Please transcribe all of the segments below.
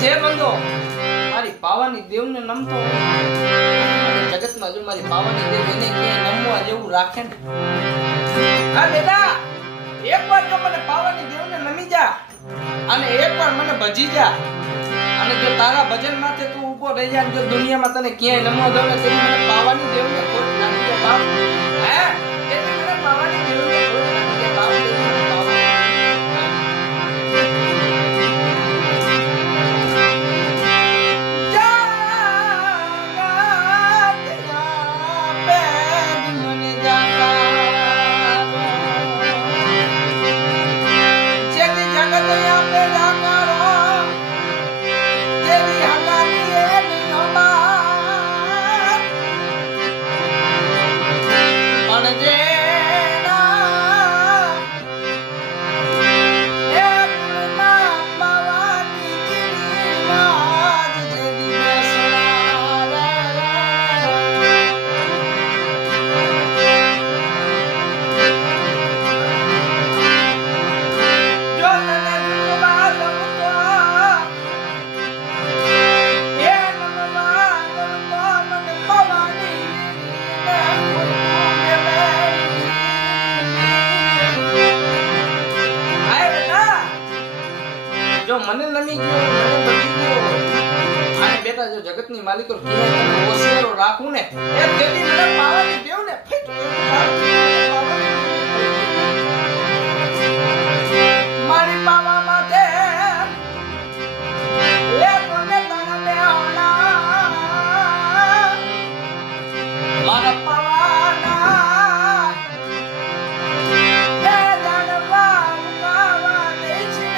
જે બંદો મારી પાવાની દેવને નમતો હોય જગતમાં જો મારી પાવાની દેવ એને ક્યાંય નમવા જેવું રાખે ને હા બેટા એકવાર જો મને પાવાની દેવને નમી જા અને એકવાર મને ભજી જા અને જો તારા ભજન માથે તું ઊભો રહી જા જો દુનિયામાં તને ક્યાંય નમવા દઉં ને તેની મને પાવાની દેવને ખોટ નાખી દે બાપ હે તેની મને પાવાની દેવને ખોટ નાખી દે બાપ મને નમી ગયો મને બચી ગયો અને બેટા જો જગતની માલિકો ક્યાંય હોશિયારો રાખું ને એ તેથી મને પાવાની દેવ ને મારી પાવા માથે લે કોને તારા બેહણા મારા પાવાના એ જાણવા મુકાવા દે છે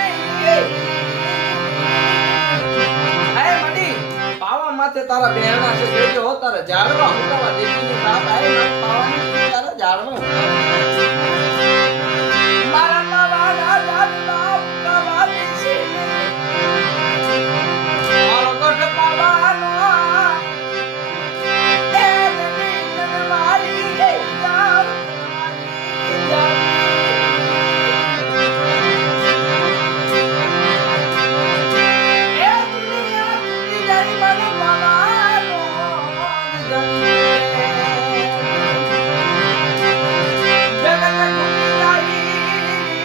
માથે તારા બેહણા છે જોજો હો તારા જાળવા હુકાવા દેવીની રાત આય મત પાવાની તારા જાળવા